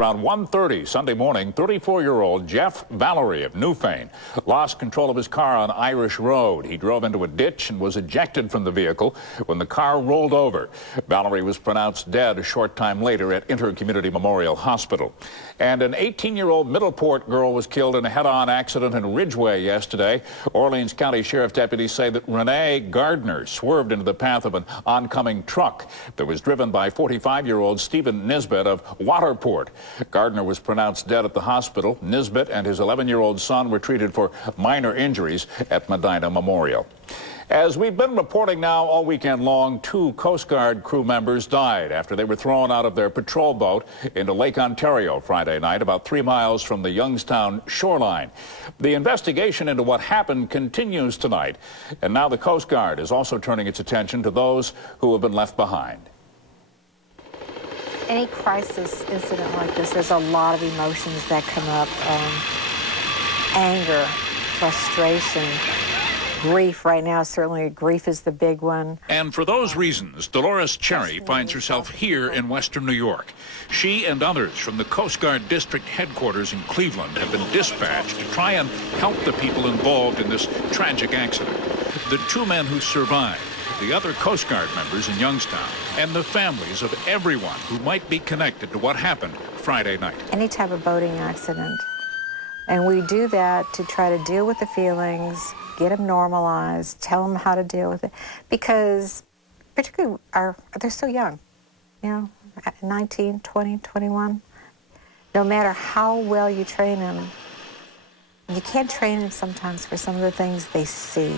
around 1:30 Sunday morning, 34-year-old Jeff Valerie of Newfane lost control of his car on Irish Road. He drove into a ditch and was ejected from the vehicle when the car rolled over. Valerie was pronounced dead a short time later at Intercommunity Memorial Hospital. And an 18-year-old Middleport girl was killed in a head-on accident in Ridgeway yesterday. Orleans County Sheriff deputies say that Renee Gardner swerved into the path of an oncoming truck that was driven by 45-year-old Stephen Nisbet of Waterport. Gardner was pronounced dead at the hospital. Nisbet and his 11-year-old son were treated for minor injuries at Medina Memorial. As we've been reporting now all weekend long, 2 Coast Guard crew members died after they were thrown out of their patrol boat into Lake Ontario Friday night, about 3 miles from the Youngstown shoreline. The investigation into what happened continues tonight, and now the Coast Guard is also turning its attention to those who have been left behind. Any crisis incident like this, there's a lot of emotions that come up. Anger, frustration, grief. Right now, certainly grief is the big one. And for those reasons, Dolores Cherry finds herself here in Western New York. She and others from the Coast Guard District Headquarters in Cleveland have been dispatched to try and help the people involved in this tragic accident. The 2 men who survived, the other Coast Guard members in Youngstown, and the families of everyone who might be connected to what happened Friday night. Any type of boating accident. And we do that to try to deal with the feelings, get them normalized, tell them how to deal with it. Because particularly they're still young, you know, 19, 20, 21. No matter how well you train them, you can't train them sometimes for some of the things they see.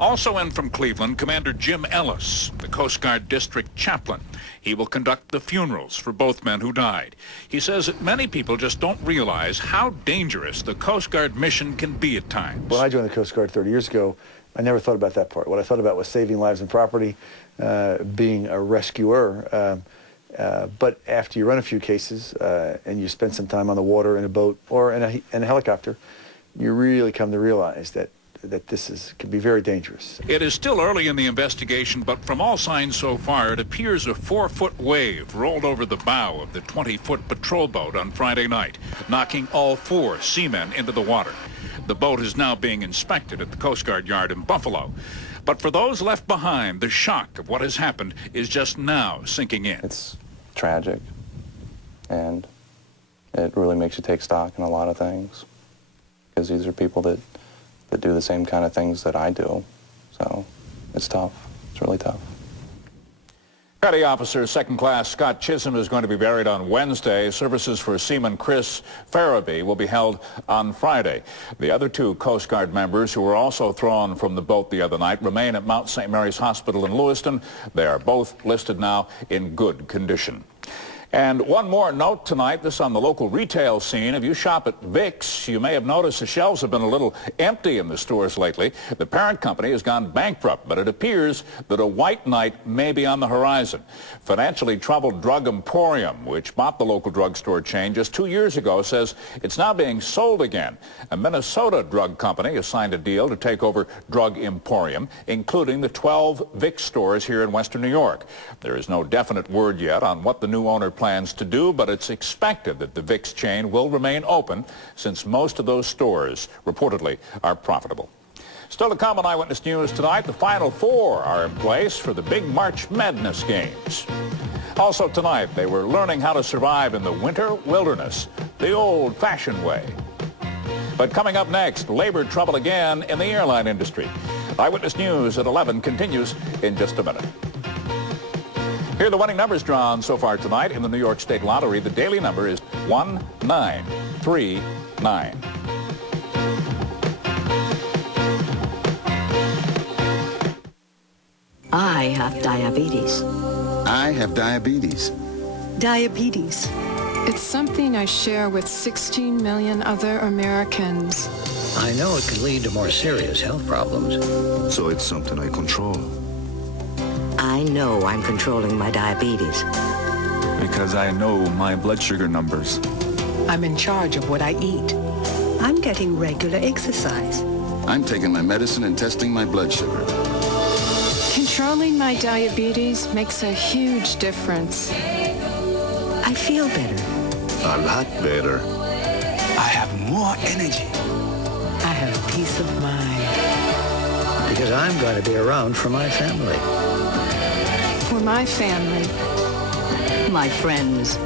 Also in from Cleveland, Commander Jim Ellis, the Coast Guard District Chaplain. He will conduct the funerals for both men who died. He says that many people just don't realize how dangerous the Coast Guard mission can be at times. When I joined the Coast Guard 30 years ago, I never thought about that part. What I thought about was saving lives and property, being a rescuer. But after you run a few cases and you spend some time on the water in a boat or in a helicopter, you really come to realize that this can be very dangerous. It is still early in the investigation, but from all signs so far, it appears a 4-foot wave rolled over the bow of the 20-foot patrol boat on Friday night, knocking all 4 seamen into the water. The boat is now being inspected at the Coast Guard yard in Buffalo. But for those left behind, the shock of what has happened is just now sinking in. It's tragic, and it really makes you take stock in a lot of things, because these are people that do the same kind of things that I do. So it's tough. It's really tough. Petty Officer 2nd Class Scott Chisholm is going to be buried on Wednesday. Services for Seaman Chris Farabee will be held on Friday. The other 2 Coast Guard members who were also thrown from the boat the other night remain at Mount St. Mary's Hospital in Lewiston. They are both listed now in good condition. And one more note tonight, this on the local retail scene. If you shop at Vicks, you may have noticed the shelves have been a little empty in the stores lately. The parent company has gone bankrupt, but it appears that a white knight may be on the horizon. Financially troubled Drug Emporium, which bought the local drugstore chain just 2 years ago, says it's now being sold again. A Minnesota drug company has signed a deal to take over Drug Emporium, including the 12 Vicks stores here in Western New York. There is no definite word yet on what the new owner plans to do, but it's expected that the Vicks chain will remain open since most of those stores reportedly are profitable. Still to come on Eyewitness News tonight, the Final 4 are in place for the big March Madness games. Also tonight, they were learning how to survive in the winter wilderness, the old-fashioned way. But coming up next, labor trouble again in the airline industry. Eyewitness News at 11 continues in just a minute. Here are the winning numbers drawn so far tonight in the New York State Lottery. The daily number is 1939. I have diabetes. I have diabetes. Diabetes. It's something I share with 16 million other Americans. I know it can lead to more serious health problems. So it's something I control. I know I'm controlling my diabetes. Because I know my blood sugar numbers. I'm in charge of what I eat. I'm getting regular exercise. I'm taking my medicine and testing my blood sugar. Controlling my diabetes makes a huge difference. I I feel better. A lot better. I have more energy. I have peace of mind. Because I'm going to be around for my family. For my family. My friends.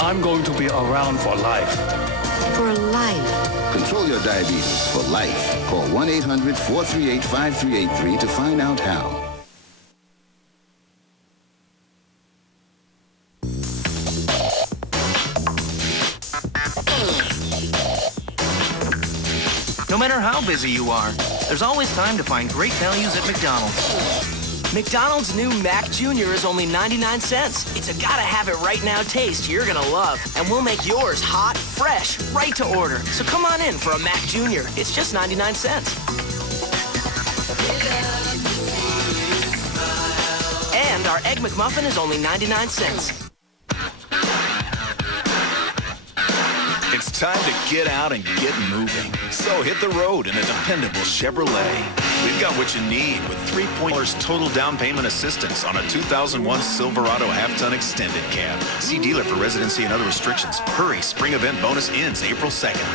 I'm going to be around for life. For life. Control your diabetes for life. Call 1-800-438-5383 to find out how. No matter how busy you are, there's always time to find great values at McDonald's. McDonald's new Mac Jr. is only 99 cents. It's a gotta-have-it-right-now taste you're gonna love, and we'll make yours hot, fresh, right to order. So come on in for a Mac Jr. It's just 99 cents. And our Egg McMuffin is only 99 cents. It's time to get out and get moving. So hit the road in a dependable Chevrolet. We've got what you need with $3 total down payment assistance on a 2001 Silverado half-ton extended cab. See dealer for residency and other restrictions. Hurry, spring event bonus ends April 2nd.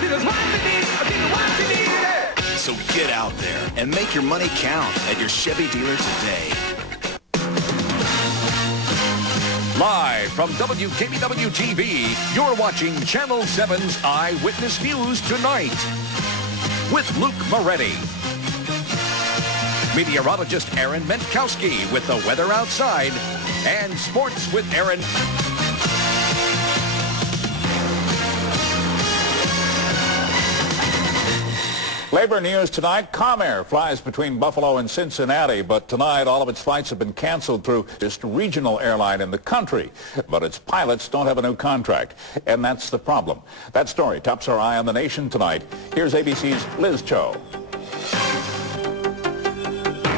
So get out there and make your money count at your Chevy dealer today. Live from WKBW-TV, you're watching Channel 7's Eyewitness News Tonight with Luke Moretti. Meteorologist Aaron Mentkowski with the weather outside and sports with Aaron. Labor news tonight. Comair flies between Buffalo and Cincinnati, but tonight all of its flights have been canceled through just regional airline in the country. But its pilots don't have a new contract, and that's the problem. That story tops our eye on the nation tonight. Here's ABC's Liz Cho.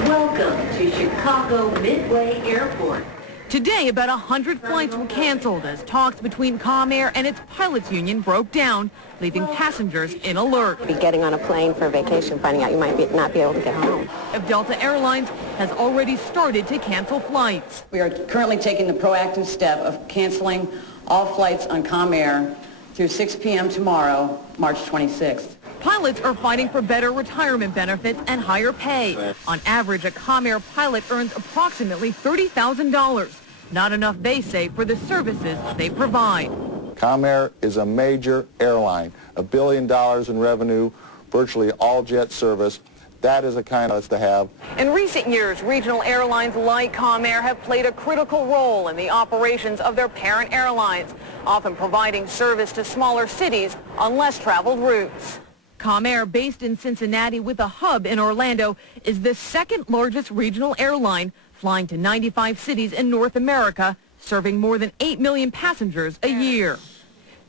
Welcome to Chicago Midway Airport. Today, about 100 flights were canceled as talks between Comair and its pilots union broke down, leaving passengers in a lurch. Be getting on a plane for a vacation, finding out you might not be able to get home. Delta Airlines has already started to cancel flights. We are currently taking the proactive step of canceling all flights on Comair through 6 p.m. tomorrow, March 26th. Pilots are fighting for better retirement benefits and higher pay. On average, a Comair pilot earns approximately $30,000. Not enough, they say, for the services they provide. Comair is a major airline, $1 billion in revenue, virtually all jet service. That is a kind of to have. In recent years, regional airlines like Comair have played a critical role in the operations of their parent airlines, often providing service to smaller cities on less traveled routes. Comair, based in Cincinnati with a hub in Orlando, is the second largest regional airline, flying to 95 cities in North America, serving more than 8 million passengers a year.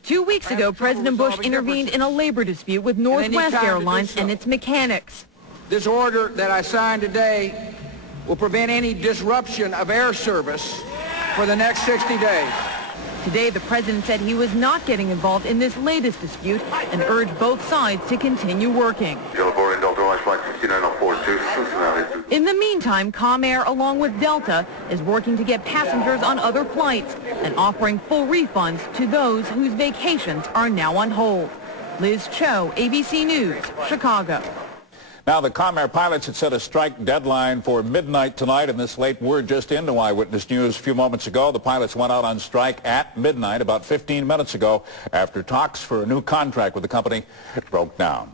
2 weeks ago, President Bush intervened in a labor dispute with Northwest Airlines and its mechanics. This order that I signed today will prevent any disruption of air service for the next 60 days. Today, the president said he was not getting involved in this latest dispute and urged both sides to continue working. In the meantime, Comair, along with Delta, is working to get passengers on other flights and offering full refunds to those whose vacations are now on hold. Liz Cho, ABC News, Chicago. Now, the Comair pilots had set a strike deadline for midnight tonight, and this late word just into Eyewitness News a few moments ago. The pilots went out on strike at midnight about 15 minutes ago after talks for a new contract with the company broke down.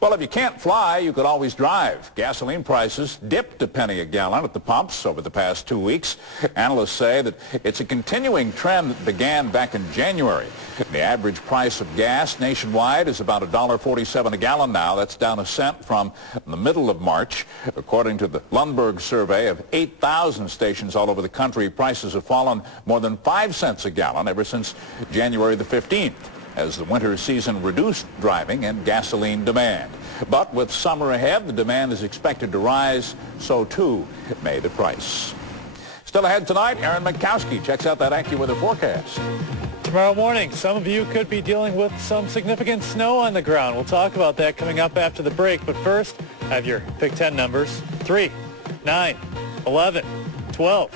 Well, if you can't fly, you could always drive. Gasoline prices dipped a penny a gallon at the pumps over the past 2 weeks. Analysts say that it's a continuing trend that began back in January. The average price of gas nationwide is about $1.47 a gallon now. That's down a cent from the middle of March. According to the Lundberg survey of 8,000 stations all over the country, prices have fallen more than 5 cents a gallon ever since January the 15th. As the winter season reduced driving and gasoline demand. But with summer ahead, the demand is expected to rise, so too may the price. Still ahead tonight, Aaron Mentkowski checks out that AccuWeather forecast. Tomorrow morning, some of you could be dealing with some significant snow on the ground. We'll talk about that coming up after the break, but first, have your Big Ten numbers: 3, 9, 11, 12,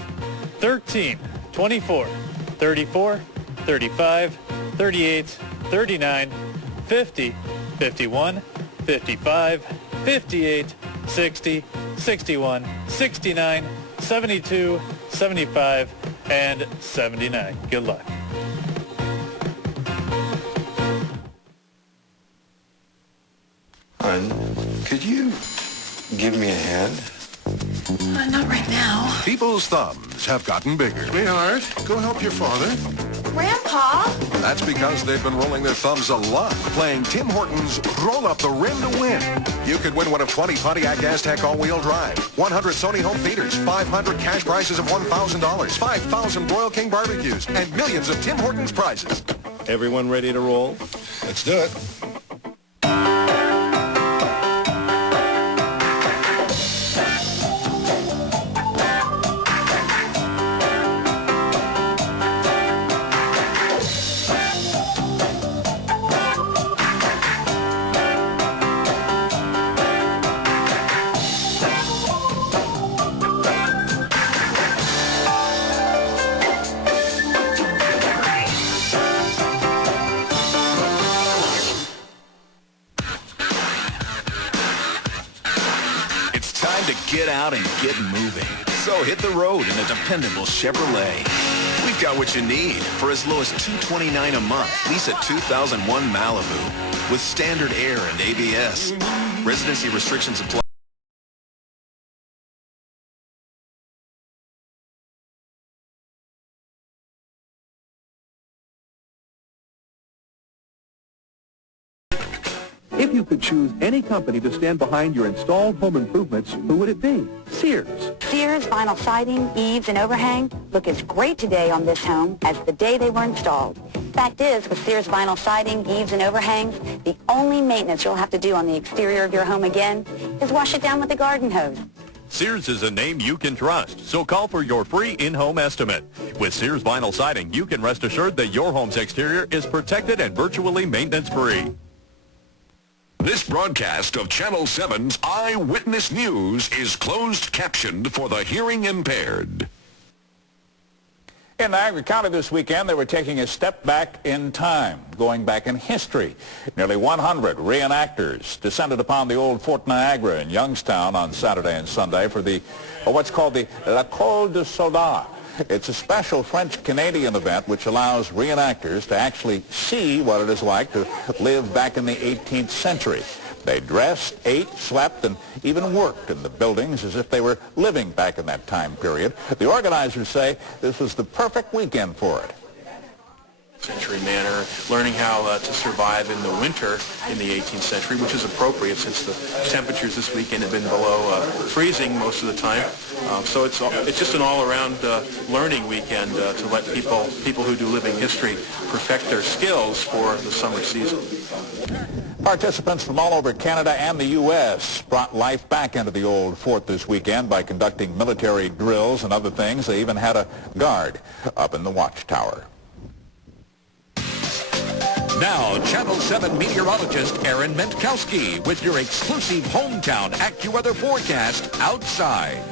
13, 24, 34, 35, 38, 39, 50, 51, 55, 58, 60, 61, 69, 72, 75, and 79. Good luck. Hon, could you give me a hand? Not right now. People's thumbs have gotten bigger. Sweetheart, go help your father. Grandpa? That's because they've been rolling their thumbs a lot, playing Tim Hortons Roll Up the Rim to win. You could win one of 20 Pontiac Aztec all-wheel drive, 100 Sony home theaters, 500 cash prizes of $1,000, 5,000 Royal King barbecues, and millions of Tim Hortons prizes. Everyone ready to roll? Let's do it. Get out and get moving. So hit the road in a dependable Chevrolet. We've got what you need for as low as $229 a month. Lease a 2001 Malibu with standard air and ABS. Residency restrictions apply. If you could choose any company to stand behind your installed home improvements, who would it be? Sears. Sears vinyl siding, eaves, and overhang look as great today on this home as the day they were installed. Fact is, with Sears vinyl siding, eaves, and overhangs, the only maintenance you'll have to do on the exterior of your home again is wash it down with a garden hose. Sears is a name you can trust, so call for your free in-home estimate. With Sears vinyl siding, you can rest assured that your home's exterior is protected and virtually maintenance-free. This broadcast of Channel 7's Eyewitness News is closed captioned for the hearing impaired. In Niagara County this weekend, they were taking a step back in time, going back in history. Nearly 100 reenactors descended upon the old Fort Niagara in Youngstown on Saturday and Sunday for what's called the Lacrosse de Soldat. It's a special French-Canadian event which allows reenactors to actually see what it is like to live back in the 18th century. They dressed, ate, slept, and even worked in the buildings as if they were living back in that time period. The organizers say this was the perfect weekend for it. Century manner, learning how to survive in the winter in the 18th century, which is appropriate since the temperatures this weekend have been below freezing most of the time. So it's just an all-around learning weekend to let people who do living history perfect their skills for the summer season. Participants from all over Canada and the U.S. brought life back into the old fort this weekend by conducting military drills and other things. They even had a guard up in the watchtower. Now, Channel 7 meteorologist Aaron Mentkowski with your exclusive hometown AccuWeather forecast outside.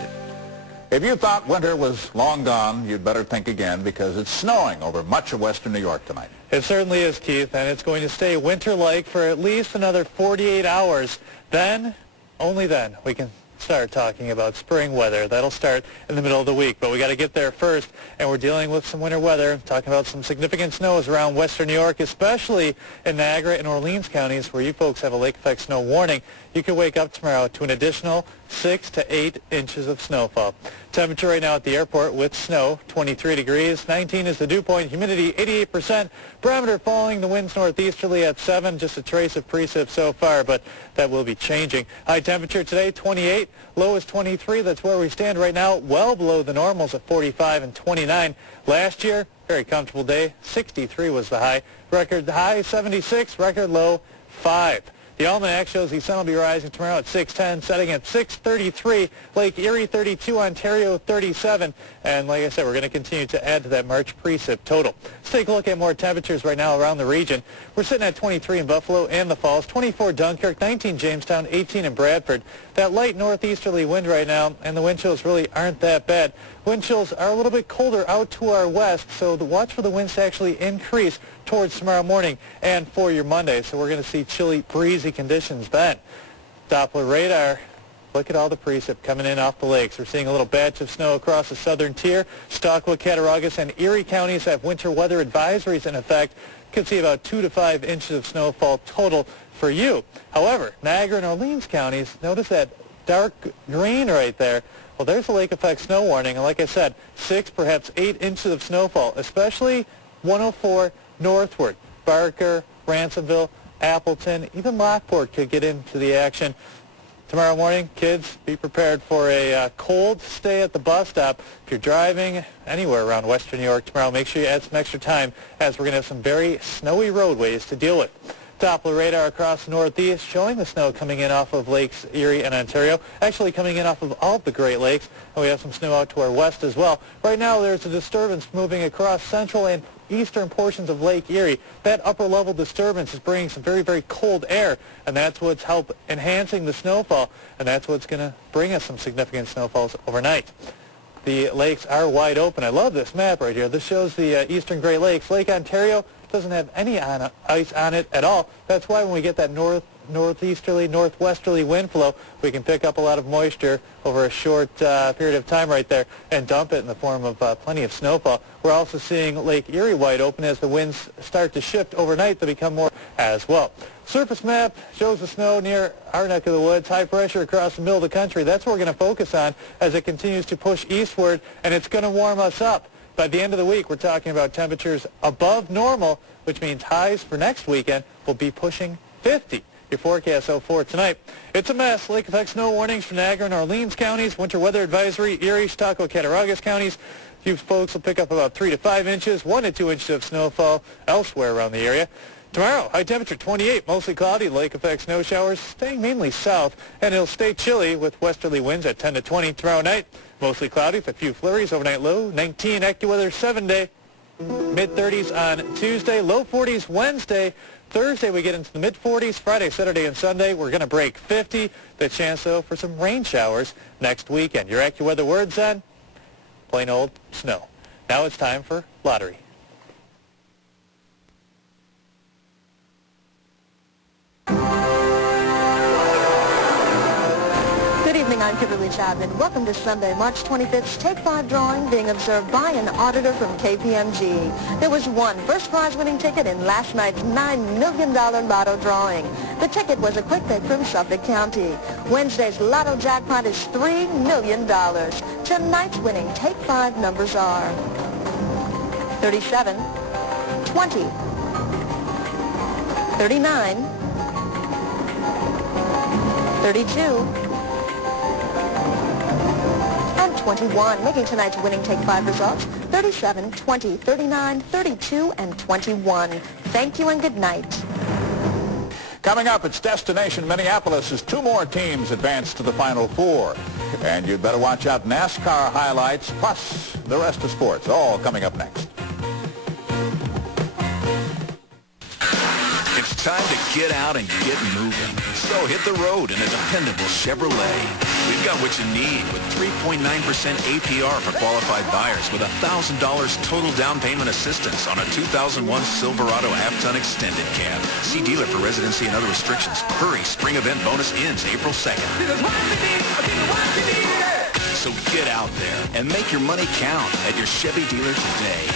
If you thought winter was long gone, you'd better think again because it's snowing over much of western New York tonight. It certainly is, Keith, and it's going to stay winter-like for at least another 48 hours. Then, only then, we can start talking about spring weather. That'll start in the middle of the week, but we got to get there first, and we're dealing with some winter weather, talking about some significant snows around western New York, especially in Niagara and Orleans counties where you folks have a lake effect snow warning. You can wake up tomorrow to an additional 6 to 8 inches of snowfall. Temperature right now at the airport with snow, 23 degrees. 19 is the dew point. Humidity, 88%. Barometer falling. The winds northeasterly at 7. Just a trace of precip so far, but that will be changing. High temperature today, 28. Low is 23. That's where we stand right now, well below the normals of 45 and 29. Last year, very comfortable day. 63 was the high. Record high, 76. Record low, 5. The almanac shows the sun will be rising tomorrow at 6:10, setting at 6:33. Lake Erie 32, Ontario 37. And like I said, we're going to continue to add to that March precip total. Let's take a look at more temperatures right now around the region. We're sitting at 23 in Buffalo and the Falls, 24 Dunkirk, 19 Jamestown, 18 in Bradford. That light northeasterly wind right now, and the wind chills really aren't that bad. wind chills are a little bit colder out to our west, so watch for the winds to actually increase towards tomorrow morning and for your Monday. So we're going to see chilly, breezy conditions then. Doppler radar. Look at all the precip coming in off the lakes. We're seeing a little batch of snow across the southern tier. Stockwood, Cattaraugus, and Erie counties have winter weather advisories in effect. Could see about 2 to 5 inches of snowfall total for you. However, Niagara and Orleans counties, notice that dark green right there. Well, there's a lake effect snow warning, and like I said, 6, perhaps 8 inches of snowfall, especially 104 northward. Barker, Ransomville, Appleton, even Lockport could get into the action. Tomorrow morning, kids, be prepared for a cold stay at the bus stop. If you're driving anywhere around western New York tomorrow, make sure you add some extra time, as we're going to have some very snowy roadways to deal with. Doppler radar across the northeast showing the snow coming in off of Lakes Erie and Ontario, actually coming in off of all of the Great Lakes, and we have some snow out to our west as well. Right now, there's a disturbance moving across central and eastern portions of Lake Erie. That upper level disturbance is bringing some very, very cold air, and that's what's helped enhancing the snowfall, and that's what's going to bring us some significant snowfalls overnight. The lakes are wide open. I love this map right here. This shows the eastern Great Lakes. Lake Ontario doesn't have any ice on it at all. That's why when we get that northeasterly, northwesterly wind flow, we can pick up a lot of moisture over a short period of time right there and dump it in the form of plenty of snowfall. We're also seeing Lake Erie wide open as the winds start to shift overnight to become more as well. Surface map shows the snow near our neck of the woods, high pressure across the middle of the country. That's what we're going to focus on as it continues to push eastward, and it's going to warm us up. By the end of the week, we're talking about temperatures above normal, which means highs for next weekend will be pushing 50. Your forecast for tonight. It's a mess. Lake effect snow warnings for Niagara and Orleans counties. Winter weather advisory, Erie, Stockholm, Cattaraugus counties. You folks will pick up about 3 to 5 inches, 1 to 2 inches of snowfall elsewhere around the area. Tomorrow, high temperature 28, mostly cloudy. Lake effect snow showers staying mainly south, and it'll stay chilly with westerly winds at 10 to 20 tomorrow night. Mostly cloudy with a few flurries. Overnight low 19. AccuWeather 7-day. Mid-30s on Tuesday. Low 40s Wednesday. Thursday we get into the mid-40s. Friday, Saturday, and Sunday we're going to break 50. The chance, though, for some rain showers next weekend. Your AccuWeather words then? Plain old snow. Now it's time for lottery. Good evening, I'm Kimberly Chapman. Welcome to Sunday, March 25th's Take 5 drawing being observed by an auditor from KPMG. There was one first prize winning ticket in last night's $9 million lotto drawing. The ticket was a quick pick from Suffolk County. Wednesday's lotto jackpot is $3 million. Tonight's winning Take 5 numbers are 37, 20, 39, 32, 21, making tonight's winning Take 5 results 37, 20, 39, 32, and 21. Thank you and good night. Coming up, it's Destination Minneapolis as 2 more teams advance to the Final Four. And you'd better watch out NASCAR highlights, plus the rest of sports, all coming up next. It's time to get out and get moving. So hit the road in a dependable Chevrolet. We've got what you need with 3.9% APR for qualified buyers with $1,000 total down payment assistance on a 2001 Silverado half-ton extended cab. See dealer for residency and other restrictions. Hurry, spring event bonus ends April 2nd. So get out there and make your money count at your Chevy dealer today.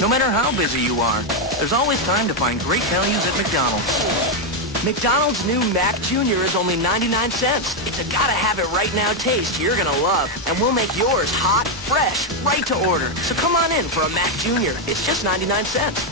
No matter how busy you are, there's always time to find great values at McDonald's. McDonald's new Mac Jr. is only 99 cents. It's a gotta-have-it-right-now taste you're gonna love, and we'll make yours hot, fresh, right to order. So come on in for a Mac Jr. It's just 99 cents.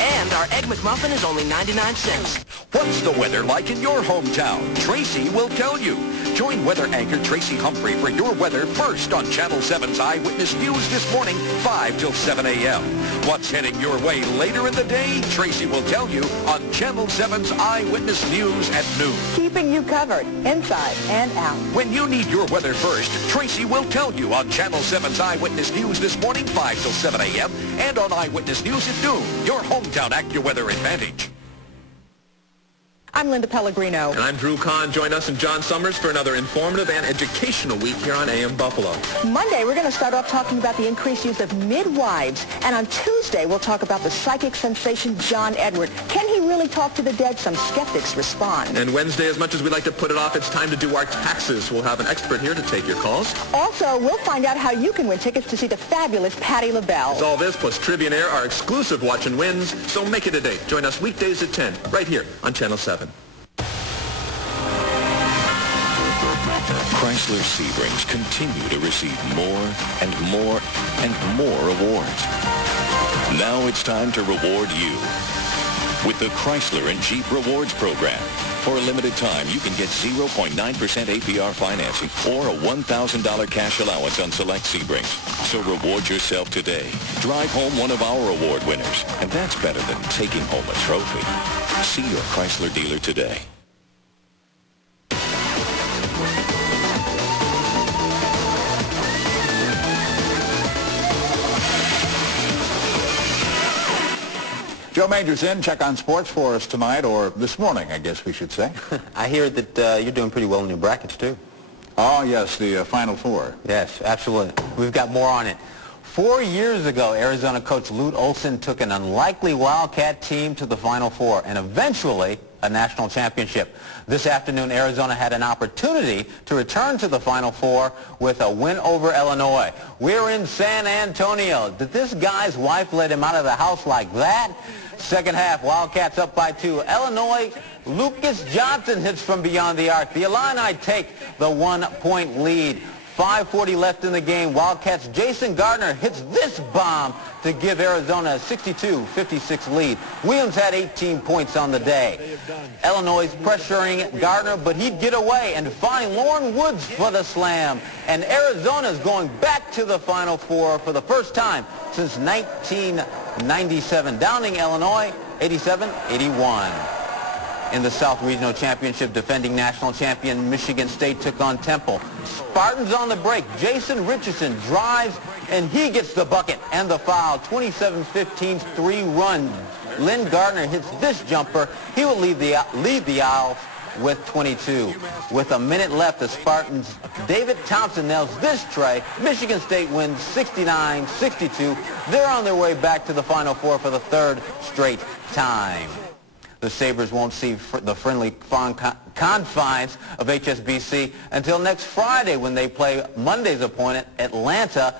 And our Egg McMuffin is only 99 cents. What's the weather like in your hometown? Tracy will tell you. Join weather anchor Tracy Humphrey for your weather first on Channel 7's Eyewitness News this morning, 5 till 7 a.m. What's heading your way later in the day? Tracy will tell you on Channel 7's Eyewitness News at noon. Keeping you covered inside and out. When you need your weather first, Tracy will tell you on Channel 7's Eyewitness News this morning, 5 till 7 a.m. and on Eyewitness News at noon, your hometown AccuWeather advantage. I'm Linda Pellegrino. And I'm Drew Kahn. Join us and John Summers for another informative and educational week here on AM Buffalo. Monday, we're going to start off talking about the increased use of midwives. And on Tuesday, we'll talk about the psychic sensation John Edward. Can he really talk to the dead? Some skeptics respond. And Wednesday, as much as we like to put it off, it's time to do our taxes. We'll have an expert here to take your calls. Also, we'll find out how you can win tickets to see the fabulous Patti LaBelle. It's all this plus Trivia and Air, our exclusive watch and wins. So make it a date. Join us weekdays at 10, right here on Channel 7. Chrysler Seabrings continue to receive more and more and more awards. Now it's time to reward you with the Chrysler and Jeep Rewards Program. For a limited time, you can get 0.9% APR financing or a $1,000 cash allowance on select Seabrings. So reward yourself today. Drive home one of our award winners, and that's better than taking home a trophy. See your Chrysler dealer today. Joe Major's in. Check on sports for us tonight, or this morning, I guess we should say. I hear that you're doing pretty well in your brackets, too. Oh, yes, the Final Four. Yes, absolutely. We've got more on it. 4 years ago, Arizona coach Lute Olson took an unlikely Wildcat team to the Final Four and eventually a national championship. This afternoon, Arizona had an opportunity to return to the Final Four with a win over Illinois. We're in San Antonio. Did this guy's wife let him out of the house like that? Second half, Wildcats up by 2. Illinois, Lucas Johnson hits from beyond the arc. The Illini take the 1-point lead. 5:40 left in the game. Wildcats' Jason Gardner hits this bomb to give Arizona a 62-56 lead. Williams had 18 points on the day. Illinois pressuring Gardner, but he'd get away and find Lauren Woods for the slam. And Arizona's going back to the Final Four for the first time since 1997. Downing Illinois 87-81. In the South Regional Championship, defending national champion Michigan State took on Temple. Spartans on the break. Jason Richardson drives, and he gets the bucket and the foul. 27-15 3-run. Lynn Gardner hits this jumper. He will lead the aisle with 22. With a minute left, the Spartans' David Thompson nails this tray. Michigan State wins 69-62. They're on their way back to the Final Four for the third straight time. The Sabres won't see the friendly confines of HSBC until next Friday when they play Monday's opponent, Atlanta,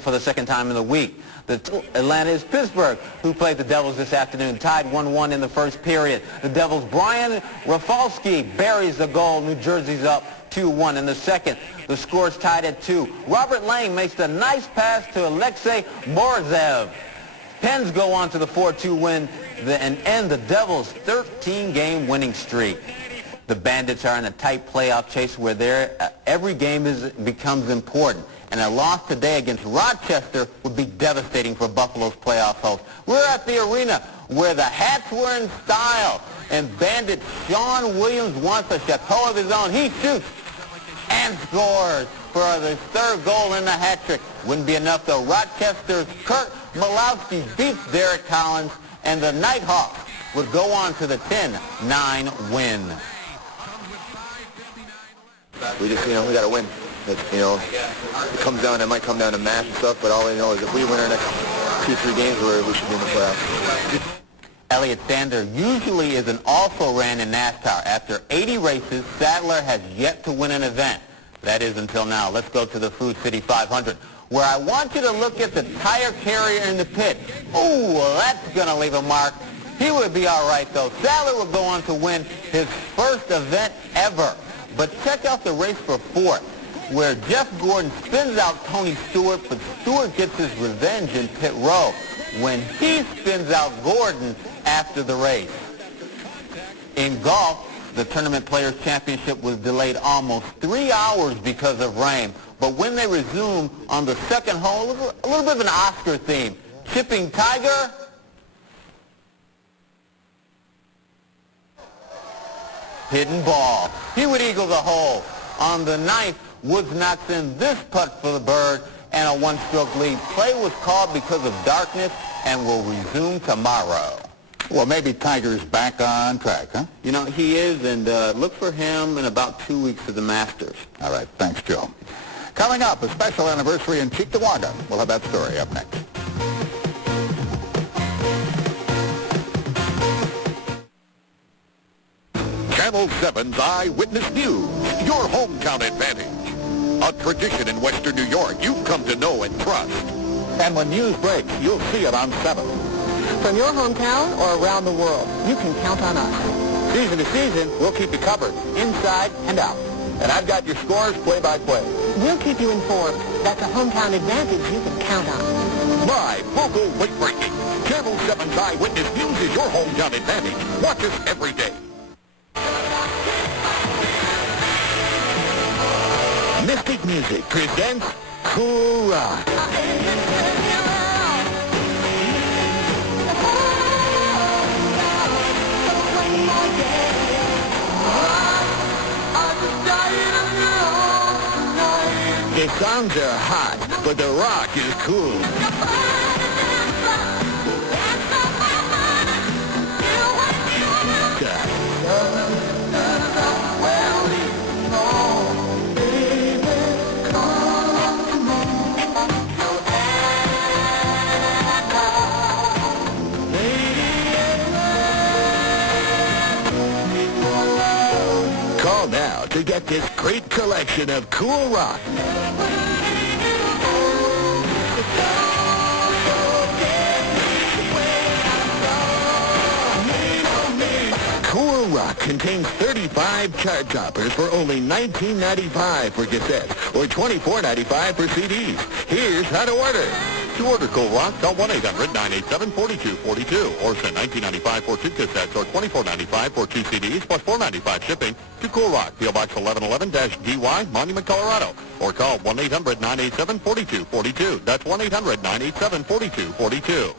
for the second time in the week. Atlanta is Pittsburgh, who played the Devils this afternoon, tied 1-1 in the first period. The Devils' Brian Rafalski buries the goal. New Jersey's up 2-1 in the second. The score's tied at 2. Robert Lang makes the nice pass to Alexei Morzev. Pens go on to the 4-2 win and end the Devils' 13-game winning streak. The Bandits are in a tight playoff chase where every game becomes important. And a loss today against Rochester would be devastating for Buffalo's playoff hopes. We're at the arena where the hats were in style. And Bandit Sean Williams wants a chateau of his own. He shoots and scores for the third goal in the hat trick. Wouldn't be enough though. Rochester's Kurt Malowski beats Derek Collins, and the Nighthawks would go on to the 10-9 win. We just, we got to win. It might come down to math and stuff, but all I know is if we win our next 2-3 games, we should be in the playoffs. Elliott Sander usually is an also-ran in NASCAR. After 80 races, Sadler has yet to win an event. That is until now. Let's go to the Food City 500, where I want you to look at the tire carrier in the pit. Ooh, well, that's going to leave a mark. He would be all right, though. Sadler will go on to win his first event ever. But check out the race for fourth, where Jeff Gordon spins out Tony Stewart, but Stewart gets his revenge in pit row when he spins out Gordon after the race. In golf, the Tournament Players Championship was delayed almost 3 hours because of rain. But when they resumed on the second hole, a little bit of an Oscar theme. Chipping Tiger. Hidden ball. He would eagle the hole. On the ninth, Woods knocks in this putt for the bird and a one-stroke lead. Play was called because of darkness and will resume tomorrow. Well, maybe Tiger's back on track, huh? You know, he is, and look for him in about 2 weeks at the Masters. All right, thanks, Joe. Coming up, a special anniversary in Cheektowaga. We'll have that story up next. Channel 7's Eyewitness News, your hometown advantage. A tradition in Western New York you've come to know and trust. And when news breaks, you'll see it on 7. From your hometown or around the world, you can count on us. Season to season, we'll keep you covered, inside and out. And I've got your scores play-by-play. We'll keep you informed. That's a hometown advantage you can count on. Live, local, late-breaking. Channel 7's Eyewitness News is your hometown advantage. Watch us every day. Mystic Music presents Cool Rock. The songs are hot, but the rock is cool. Call now to get this great collection of cool rock. Cool Rock contains 35 chart toppers for only $19.95 for cassettes or $24.95 for CDs. Here's how to order. To order Cool Rock, call 1-800-987-4242 or send $19.95 for 2 cassettes or $24.95 for 2 CDs plus $4.95 shipping to Cool Rock, P.O. Box 1111-DY, Monument, Colorado. Or call 1-800-987-4242. That's 1-800-987-4242.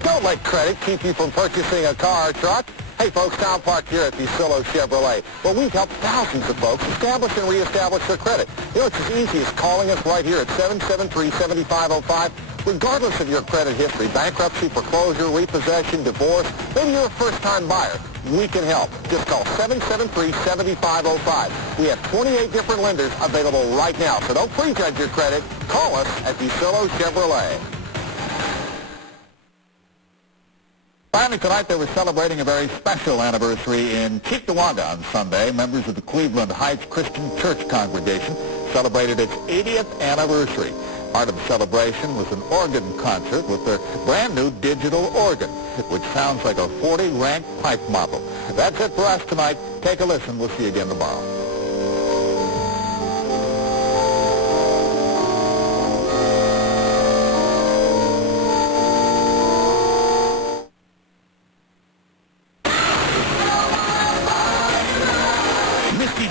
Don't let credit keep you from purchasing a car or truck. Hey folks, Tom Park here at Solo Chevrolet. Well, we've helped thousands of folks establish and reestablish their credit. You know, it's as easy as calling us right here at 773-7505. Regardless of your credit history, bankruptcy, foreclosure, repossession, divorce, maybe you're a first-time buyer, we can help. Just call 773-7505. We have 28 different lenders available right now, so don't prejudge your credit. Call us at Solo Chevrolet. Finally, tonight they were celebrating a very special anniversary in Cheektowaga on Sunday. Members of the Cleveland Heights Christian Church congregation celebrated its 80th anniversary. Part of the celebration was an organ concert with their brand new digital organ, which sounds like a 40-rank pipe model. That's it for us tonight. Take a listen. We'll see you again tomorrow.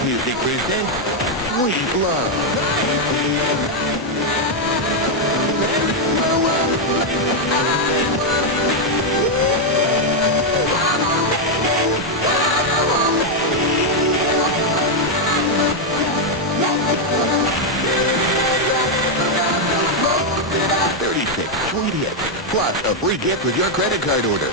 Music presents Sweet Love. Sweet hits, plus a free gift with your credit card order.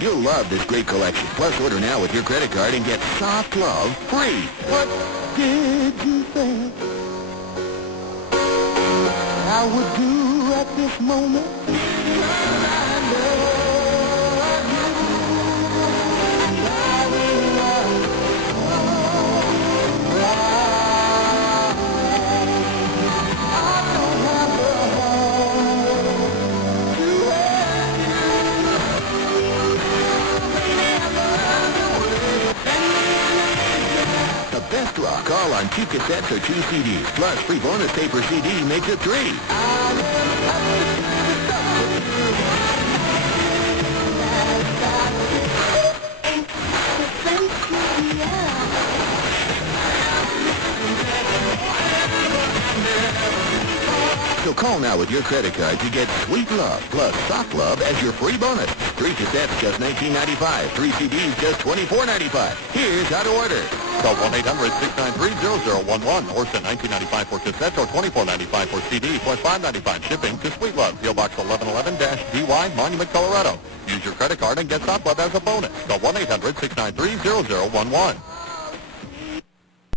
You'll love this great collection. Plus, order now with your credit card and get Soft Love free. What did you think I would do at this moment? Best rock all on 2 cassettes or 2 CDs. Plus, free bonus tape per CD makes it 3. So call now with your credit card to get Sweet Love plus Sock Love as your free bonus. 3 cassettes just $19.95. 3 CDs just $24.95. Here's how to order. Call 1-800-693-0011 or send $19.95 for cassettes or $24.95 for CD plus $5.95 shipping to Sweet Love, P.O. Box 1111-DY, Monument, Colorado. Use your credit card and get Sock Love as a bonus. Call 1-800-693-0011.